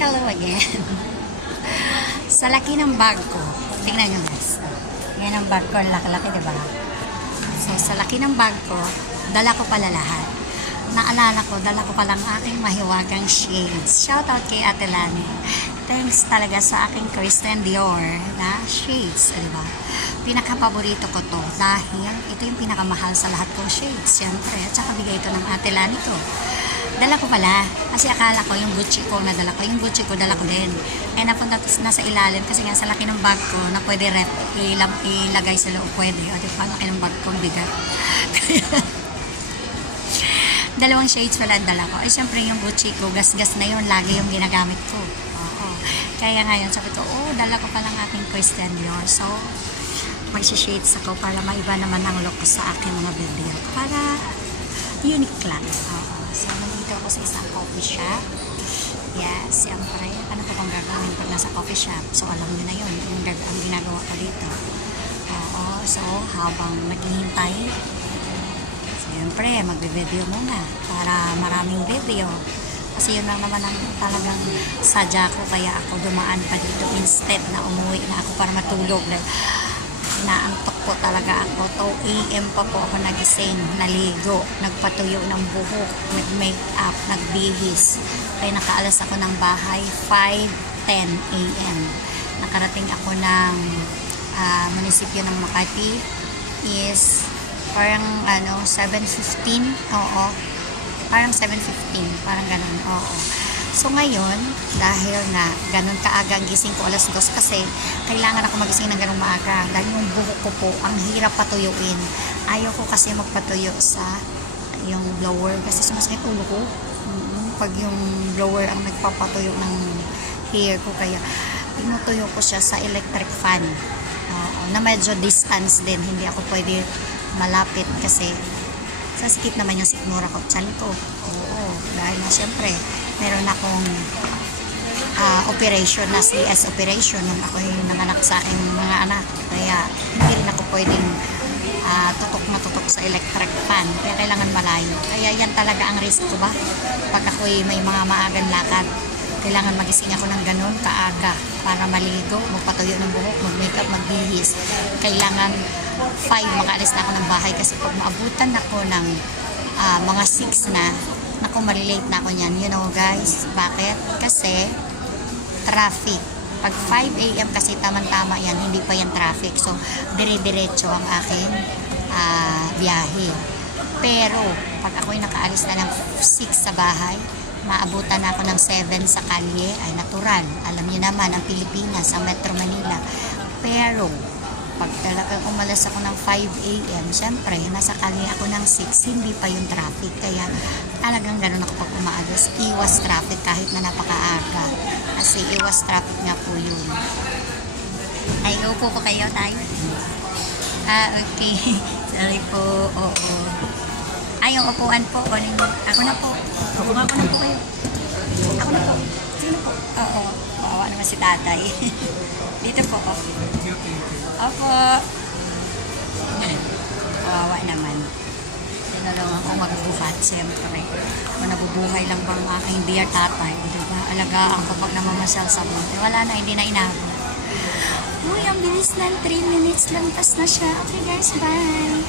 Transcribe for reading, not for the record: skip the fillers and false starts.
Hello again. Sa laki ng bag ko, tingnan nyo guys. Yan ang bag ko, ang laki-laki, diba? So, sa laki ng bag ko, dala ko pala lahat. Naalala ko, dala ko palang aking mahiwagang shades. Shout out kay Ate Lani. Thanks talaga sa aking Christian Dior na shades, diba? Pinaka-paborito ko to dahil ito yung pinakamahal sa lahat kong shades. Siyempre, at saka bigay ito ng Ate Lani ko. Dala ko pala, kasi akala ko yung Gucci ko na dala ko, yung Gucci ko dala ko din. Eh napunta na sa ilalim kasi nga sa laki ng bag ko na pwede ilagay sa loob, pwede. O diba, laki ng bag ko, bigat. Dalawang shades pala ang dala ko. Eh syempre yung Gucci ko, gas-gas na yun, lagi yung ginagamit ko. Oo. Kaya ngayon sabi ko, oh, dala ko palang aking Christian Dior. So, magsi-shades ako para maiba naman ang look ko sa aking mga video. Para unique lang. Oo. So, nandito ako sa isang coffee shop. Yes, siyempre. Ano po bang gagawin pag nasa coffee shop? So, alam nyo na yun. Ang ginagawa ko dito. Oo. So, habang naghihintay, siyempre, magbe-video muna para maraming video. Kasi yun lang naman ang talagang sadya ko. Kaya ako dumaan pa dito instead na umuwi na ako para matulog. Naantok po talaga ako. 2 AM pa po ako nagising, naligo, nagpatuyo ng buhok, nag-makeup, nagbihis. Kaya nakaalas ako ng bahay 5:10 AM. Nakarating ako ng munisipyo ng Makati is parang 7:15. Oo. Parang 7:15. Parang ganun. Oo. So ngayon, dahil nga ganun kaaga ang gising ko 2:00 kasi kailangan ako magising ng ganun maaga dahil yung buhok ko po ang hirap patuyuin. Ayaw ko kasi magpatuyo sa yung blower kasi sumasakit ulo ko pag yung blower ang nagpapatuyo ng hair ko, kaya tinutuyo ko siya sa electric fan. Na medyo distance din, hindi ako pwede malapit kasi sasikip naman yung sikmura ko, tiyan ko. Oo, dahil na syempre meron akong operation na CS operation nung ako yung nanganak sa aking mga anak. Kaya hindi rin ako pwedeng tutok na tutok sa electric fan. Kaya kailangan malayo. Kaya yan talaga ang risk ko ba? Pag ako'y may mga maagang lakad, kailangan magising ako ng ganun kaaga para maligo, magpatuyo ng buhok, mag-makeup, magbihis. Kailangan 5 makaalis na ako ng bahay kasi pag maabutan ako ng mga 6 na, naku, malilate na ako niyan. You know guys, bakit? Kasi traffic. Pag 5 AM kasi tamang-tama yan, hindi pa yan traffic. So, dire-diretso ang aking biyahe. Pero, pag ako'y nakaalis na ng 6 sa bahay, maabutan ako ng 7 sa kalye, ay natural. Alam niyo naman, ang Pilipinas, ang Metro Manila. Pero, pag talagang umalas ako ng 5 AM, syempre, nasa kalye ako ng 6, hindi pa yung traffic. Kaya, talagang ganun ako pag umaalis. Iwas traffic kahit na napakaaga. Kasi iwas traffic nga po yun. Ay, upo po kayo tayo. Okay. Sorry po. Oo. Ay, yung upuan po. Ako na po. Ako na po kayo. Ako na po. Sino po? Oo. Maawa naman si tatay. Dito po. Opo. Kawawa naman. Tinanong ako magbuhat, siyempre. Kung nabubuhay lang bang aking dear tatay, diba? Alagaan ko pag namamasyal sa mga. Wala na, hindi na inabot. Uy, ang bilis lang. 3 minutes lang, tas na siya. Okay guys, bye.